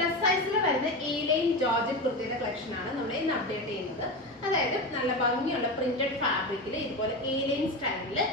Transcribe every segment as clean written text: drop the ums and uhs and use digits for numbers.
Plus സൈസിൽ വരുന്ന A line georgette കുർത്തിയുടെ collection ആണ് നമ്മൾ ഇന്ന് അപ്ഡേറ്റ് ചെയ്യുന്നത്. അതായത് നല്ല ഭംഗിയുള്ള പ്രിന്റഡ് ഫാബ്രിക്കിൽ ഇതുപോലെ എ ലൈൻ സ്റ്റൈലില്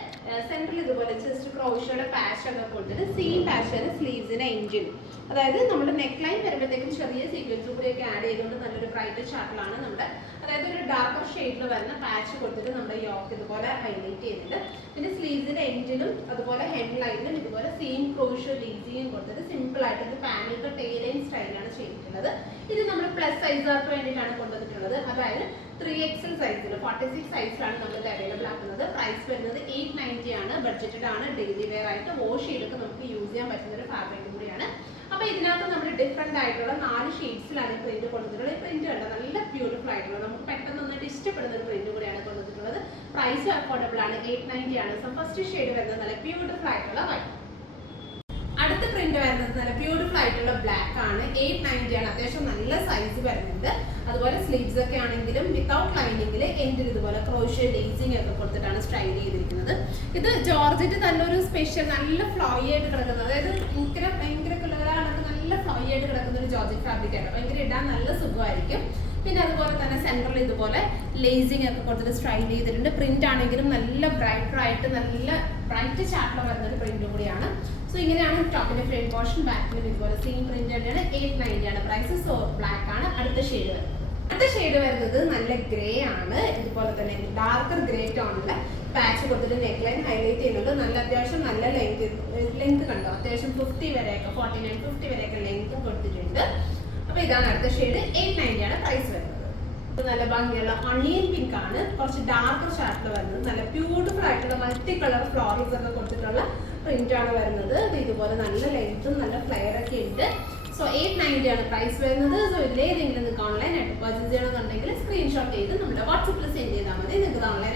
സെൻട്രൽ ഇതുപോലെ ജസ്റ്റ് ക്രോഷ്യയുടെ പാച്ച് ഒക്കെ കൊടുത്തിട്ട് സെയിം പാച്ചാണ് സ്ലീവ്സിന്റെ എൻജിൻ. അതായത് നമ്മുടെ നെക്ക് ലൈൻ വരുമ്പോഴത്തേക്കും ചെറിയ സീക്വൻസ് കൂടിയൊക്കെ ആഡ് ചെയ്തുകൊണ്ട് നല്ലൊരു ബ്രൈറ്റ് ചാർട്ടിലാണ് നമ്മുടെ, അതായത് ഒരു ഡാർക്കർ ഷെയ്ഡിൽ വരുന്ന പാച്ച് കൊടുത്തിട്ട് നമ്മുടെ യോക്ക് ഇതുപോലെ ഹൈലൈറ്റ് ചെയ്തിട്ട് പിന്നെ സ്ലീവ്സിന്റെ എൻജിനും അതുപോലെ ഹെഡ് ലൈനിലും ഇതുപോലെ സെയിം ക്രോഷ്യോ ലീസിയും കൊടുത്തിട്ട് സിമ്പിൾ ആയിട്ട് ഇത് പാനൽ കട്ട് എ ലൈൻ സ്റ്റൈലാണ് ചെയ്തിട്ടുള്ളത്. ഇത് നമ്മൾ പ്ലസ് സൈസുകാർക്ക് വേണ്ടിയിട്ടാണ് കൊണ്ടുവന്നിട്ടുള്ളത്. അതായത് 3XL സൈസിൽ 46 സൈസിലാണ് നമ്മൾ ഇത് അവൈലബിൾ ആക്കുന്നത്. പ്രൈസ് വരുന്നത് 890 ആണ്. ബഡ്ജറ്റഡ് ആണ്. ഡെയിലി വെയർ ആയിട്ട് വാഷ് ചെയ്തൊക്കെ നമുക്ക് യൂസ് ചെയ്യാൻ പറ്റുന്ന ഒരു ഫാബ്രിക് കൂടിയാണ്. അപ്പൊ ഇതിനകത്ത് നമ്മൾ ഡിഫറെന്റ് ആയിട്ടുള്ള 4 ഷെയ്ഡ്സിലാണ് പ്രിന്റ് കൊണ്ടുവന്നിട്ടുള്ളത്. ഈ പ്രിന്റ് കണ്ട നല്ല ബ്യൂട്ടിഫുൾ ആയിട്ടുള്ള നമുക്ക് പെട്ടെന്ന് നന്നായിട്ട് ഇഷ്ടപ്പെടുന്ന ഒരു പ്രിന്റ് കൂടിയാണ് കൊണ്ടുവന്നിട്ടുള്ളത്. പ്രൈസ് അഫോർഡബിൾ ആണ്. 890 ആണ്. സോ ഫസ്റ്റ് ഷെയ്ഡ് വരുന്നത് നല്ല ബ്യൂട്ടിഫുൾ ആയിട്ടുള്ള വൈറ്റ്. അടുത്ത പ്രിന്റ് വരുന്നത് നല്ല ബ്യൂട്ടിഫുൾ ആയിട്ടുള്ള ബ്ലാക്ക് ആണ്. 890 ആണ്. അത്യാവശ്യം നല്ല സൈസ് വരുന്നുണ്ട്. അതുപോലെ സ്ലീവ്സ് ഒക്കെ ആണെങ്കിലും വിത്തൗട്ട് ലൈനിങ്ങിൽ എൻഡിൽ ഇതുപോലെ ക്രോഷ്യോ ലേസിംഗ് ഒക്കെ കൊടുത്തിട്ടാണ് സ്റ്റൈൽ ചെയ്തിരിക്കുന്നത്. ഇത് ജോർജറ്റ് തന്നെ ഒരു സ്പെഷ്യൽ നല്ല ഫ്ലോയി ആയിട്ട് കിടക്കുന്നത്, അതായത് ഭയങ്കര കളറാണ്, നല്ല ഫ്ലോയി ആയിട്ട് കിടക്കുന്ന ഒരു ജോർജറ്റ് ഫാബ്രിക് ആണ്. ഭയങ്കര ഇടാൻ നല്ല സുഖമായിരിക്കും. പിന്നെ അതുപോലെ തന്നെ സെൻട്രൽ ഇതുപോലെ ലേസിംഗ് ഒക്കെ കൊടുത്തിട്ട് സ്റ്റൈൽ ചെയ്തിട്ടുണ്ട്. പ്രിന്റ് ആണെങ്കിലും നല്ല ബ്രൈറ്റർ ആയിട്ട് നല്ല ബ്രൈറ്റ് ചാർട്ടിൽ വരുന്ന ഒരു പ്രിന്റ് കൂടിയാണ്. സോ ഇങ്ങനെയാണ് ടോപ്പിന്റെ ഫ്രണ്ട് പോർഷൻ. ബാക്കിലും ഇതുപോലെ സെയിം പ്രിന്റ് തന്നെയാണ്. 890 ആണ് പ്രൈസ്. സോ ബ്ലാക്ക് ആണ് അടുത്ത ഷെയ്ഡ് വരുന്നത്. അടുത്ത ഷെയ്ഡ് വരുന്നത് നല്ല ഗ്രേ ആണ്. ഇതുപോലെ തന്നെ ഡാർക്കർ ഗ്രേ ടോണില് പാച്ച് കൊടുത്തിട്ട് നെക്ക് ലൈൻ ഹൈലൈറ്റ് ചെയ്യുന്നുണ്ട്. നല്ല അത്യാവശ്യം നല്ല ലെങ്ത് കണ്ടോ, അത്യാവശ്യം 50 വരെയൊക്കെ 49-50 വരെയൊക്കെ ലെങ്ത് കൊടുത്തിട്ടുണ്ട്. അപ്പൊ ഇതാണ് അടുത്ത ഷെയ്ഡ്. 890 ആണ് പ്രൈസ് വരുന്നത്. നല്ല ഭംഗിയുള്ള ഒണിയൻ പിങ്ക് ആണ്. കുറച്ച് ഡാർക്കർ ഷാർട്ടിൽ വരുന്നത്. നല്ല ബ്യൂട്ടിഫുൾ ആയിട്ടുള്ള മൾട്ടി കളർ ഫ്ലോറൽസ് ഒക്കെ കൊടുത്തിട്ടുള്ള പ്രിന്റ് ആണ് വരുന്നത്. ഇതുപോലെ നല്ല ലെങ്ത്തും നല്ല ഫ്ലെയർ ഒക്കെ ഉണ്ട്. സോ 890 ആണ് പ്രൈസ് വരുന്നത്. സോ ഇതിലേതെങ്കിലും നിങ്ങൾക്ക് ഓൺലൈൻ ആയിട്ട് പർച്ചേസ് ചെയ്യണമെന്നുണ്ടെങ്കിൽ സ്ക്രീൻഷോട്ട് ചെയ്ത് നമ്മുടെ വാട്സപ്പിൽ സെൻഡ് ചെയ്താൽ മതി. നിങ്ങൾക്ക് ഓൺലൈൻ